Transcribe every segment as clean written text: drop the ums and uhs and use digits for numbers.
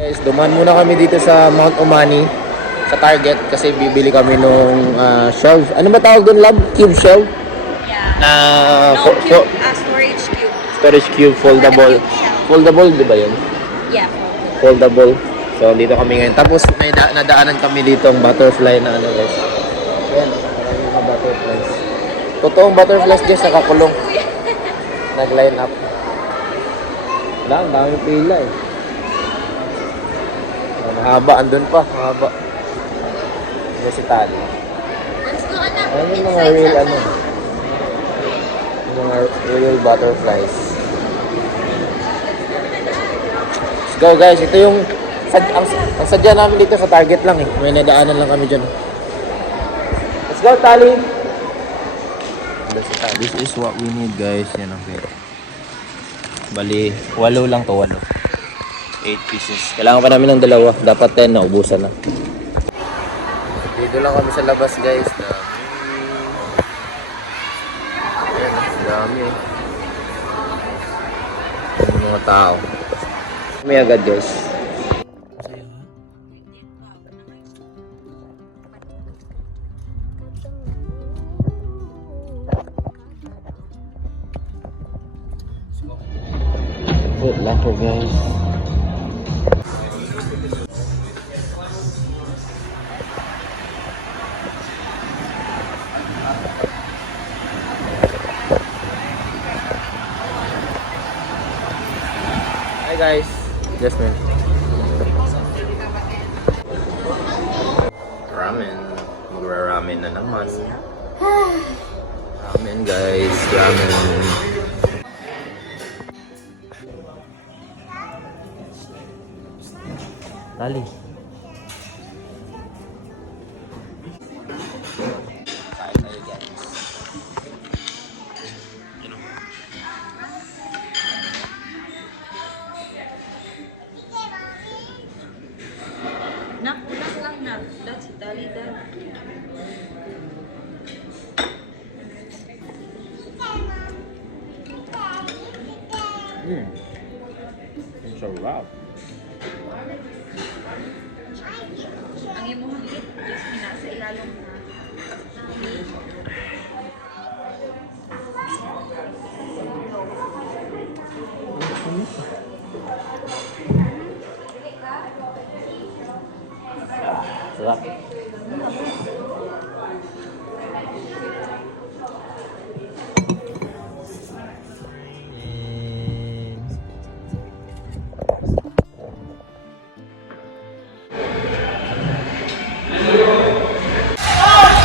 Guys, dumaan muna kami dito sa Mount Umani sa Target kasi bibili kami nung shelf. Ano ba tawag doon, Lab? Cube shelf? Yeah. Na No, cube, storage cube. storage cube, foldable. Foldable, di ba yun? Yeah. Foldable. So, dito kami ngayon. Tapos, may nadaanan kami dito ang butterfly na ano guys. Ayan, maraming mga butterflies. Totoong butterflies dyan sa kakulong. Nag-line up. Wala, ang daming pila eh. Mahaba, andun pa. Mahaba. Hindi si Tali. Ano yung mga real ano? Yung mga real butterflies. Let's go guys. Ito yung ang sadya namin dito sa Target lang eh. May nadaanan lang kami dyan. Let's go, Tali! This is what we need guys. Yan ang pera. Bali, 8 lang to, 8 pieces. Kailangan pa namin ng 2. Dapat 10 na, ubusan na. Dito lang kami sa labas guys. Ayan, dami eh. Yung mga tao. May agad guys. Good luck guys. Hi guys, Jasmine. Ramen, magra-ramen na naman. Ramen guys, ramen. Tali. Kain tayo guys. Nak, ulas lang na. That's Italy dad. Ang sarap. Ang imuhang hit, just nasa ilalong na. Sarap.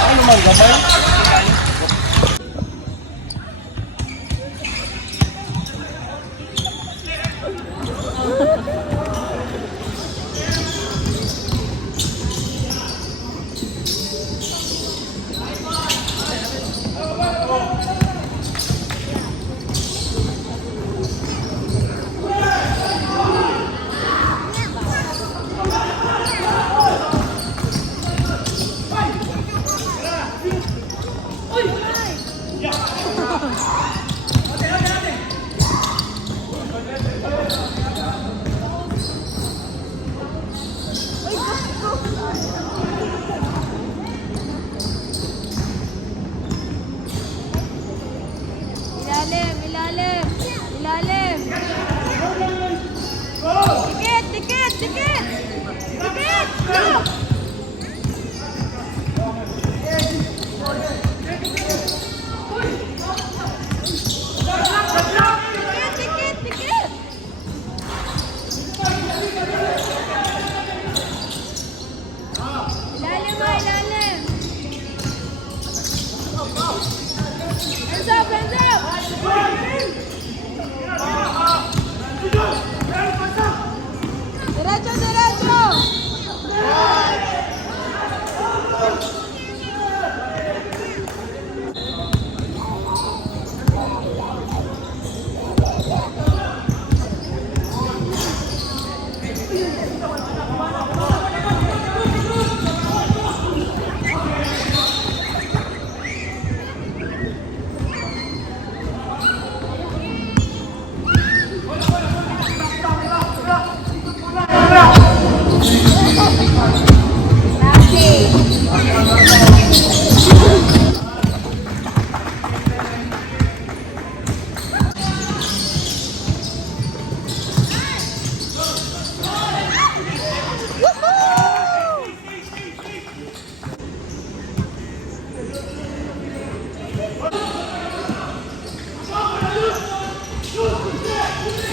Ano man gamay? Ilalim, ilalim, ilalim. Dikit, dikit, dikit. Dikit, go. Dikit, dikit, dikit. Ilalim mo, ilalim. Hands up, hands up. Derecho, derecho.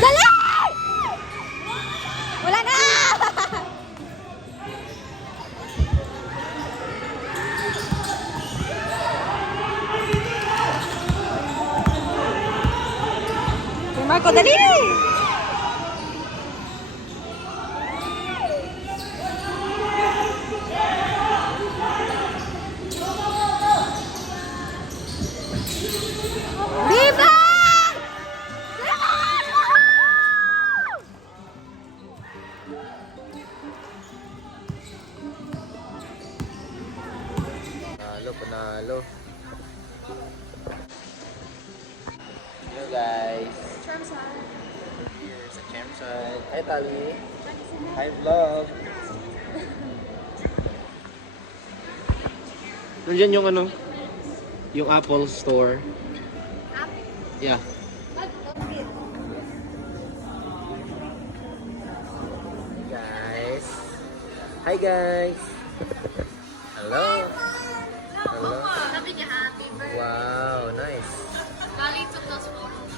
Dali! Wala na! Marco, dali! Viva! Panalo. Hello guys. Here sa campsite. Hi Tali. Hi vlog. Nandiyan yung ano? Yung Apple Store. Yeah. Guys. Hi guys. Hello. Hello. Sabi niya, happy birthday. Wow, nice. Galing to those photos.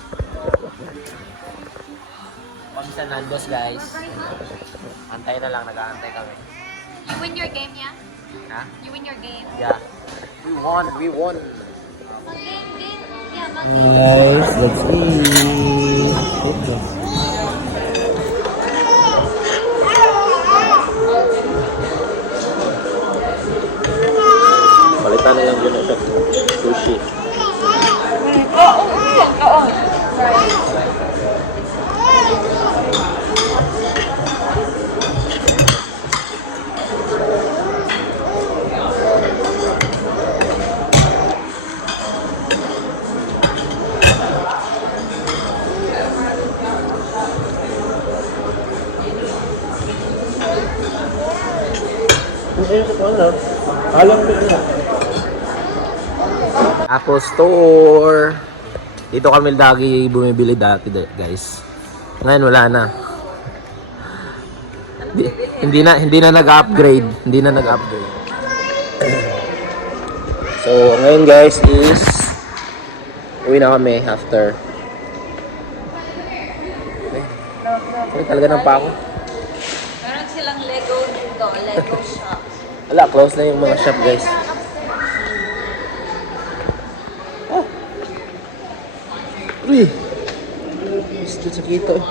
Kami sa Nando's guys. Antay na lang, nag-aantay kami. You win your game, yeah? Ha? You win your game? Yeah. We won, we won. Mag-game. Yeah, mag-game. Guys, let's eat. Palitan na lang yun siya. Sushi. Oo. Apple Store. Dito kami lagi bumibili dati guys. Ngayon wala na. Hindi na nag-upgrade. Hindi na nag-upgrade. So ngayon guys is uwi na kami after. Uy, talaga ng pako. Meron silang Lego dito, Lego shop. Wala, close na yung mga shop guys. Uy! Gusto sa kito eh.